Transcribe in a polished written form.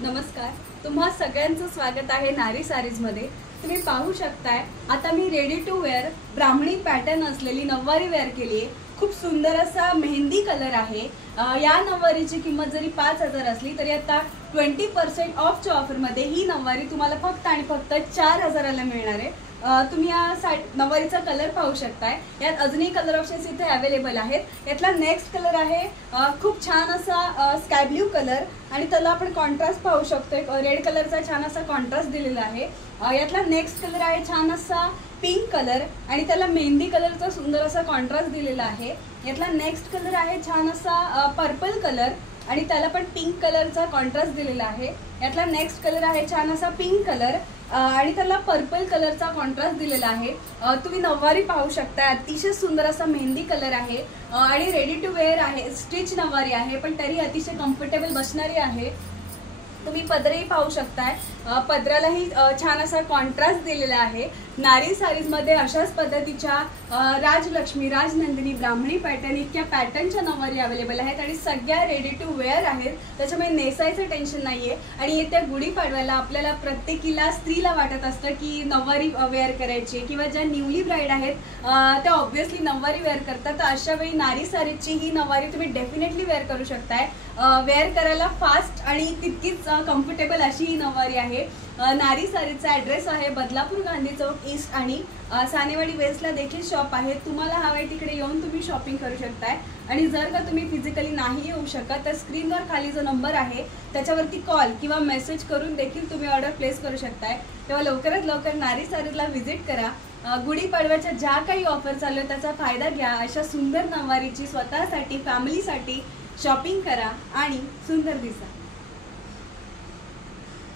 नमस्कार, तुम्हा सगळ्यांचं स्वागत आहे नारी सारीज मध्ये। तुम्ही पाहू शकताय आता मी ready to wear Brahmani pattern असलेली नववारी वेअर केली आहे। खूप सुंदर असा मेहंदी कलर आहे। या नववारीची किंमत जरी 5000 असली तरी आता 20% ऑफच्या ऑफर मध्ये ही नववारी तुम्हाला फक्त आणि फक्त 4000 ला मिळणार आहे। तुम्ही या नववारीचा कलर पाहू शकताय। यात अजूनही कलर ऑप्शन्स इथे अवेलेबल आहेत। यातला नेक्स्ट कलर आहे खूप छान असा स्काय ब्लू कलर आणि त्याला आपण कॉन्ट्रास्ट पाहू शकतो। रेड कलरचा छान असा कॉन्ट्रास्ट दिलेला आहे। यातला नेक्स्ट कलर आहे छान असा पिंक कलर आणि त्याला मेहंदी कलरचा सुंदर असा कॉन्ट्रास्ट दिलेला आहे। यातला नेक्स्ट कलर आहे छान असा पर्पल कलर आणि त्याला पण पिंक कलरचा कॉन्ट्रास्ट दिलेला आहे। यातला नेक्स्ट कलर आहे छान असा पिंक कलर आणि त्याला पर्पल कलरचा कॉन्ट्रास्ट दिलेला आहे। तुम्ही नववारी पाहू शकता, अतिशय सुंदर असा मेहंदी कलर आहे आणि रेडी टू वेअर आहे। स्टिच नववारी आहे पण तरी अतिशय कम्फर्टेबल बसणारी आहे। तुम्ही पदरही पाहू शकताय, पदरालाही छान असा कॉन्ट्रास्ट दिलेला आहे। नारी सारीज मध्ये अशाच पद्धतीच्या राजलक्ष्मी, राजनंदिनी, ब्राह्मणी पॅटर्न इतक्या पॅटर्नच्या नववारी अवेलेबल आहेत आणि सगळ्या रेडी टू वेअर आहेत। त्याच्यामुळे नेसायचं टेन्शन नाहीये। आणि येत्या गुढीपाडव्याला आपल्याला प्रत्येकीला स्त्रीला वाटत असतं की नववारी वेअर करायची किंवा ज्या न्यूली ब्राईड आहेत त्या ऑब्व्हियसली नववारी वेअर करतात। तर अशा वेळी नारी सारीजची ही नववारी तुम्ही डेफिनेटली वेअर करू शकताय। वेअर करायला फास्ट आणि तितकीच कम्फर्टेबल अशी ही नववारी आहे। नारी सारीचा ॲड्रेस आहे बदलापूर, गांधी चौक ईस्ट आणि सानेवाडी वेस्टला देखील शॉप आहे। तुम्हाला हवे तिकडे येऊन तुम्ही शॉपिंग करू शकताय। आणि जर का तुम्ही फिजिकली नाही येऊ शकत तर स्क्रीनवर खाली जो नंबर आहे त्याच्यावरती कॉल किंवा मेसेज करून देखील तुम्ही ऑर्डर प्लेस करू शकताय। तेव्हा लवकरात लवकर नारी सारीजला व्हिजिट करा। गुढीपाडव्याच्या ज्या काही ऑफर चालू आहेत त्याचा फायदा घ्या। अशा सुंदर नववारीची स्वतःसाठी, फॅमिलीसाठी शॉपिंग करा आणि सुंदर दिसा।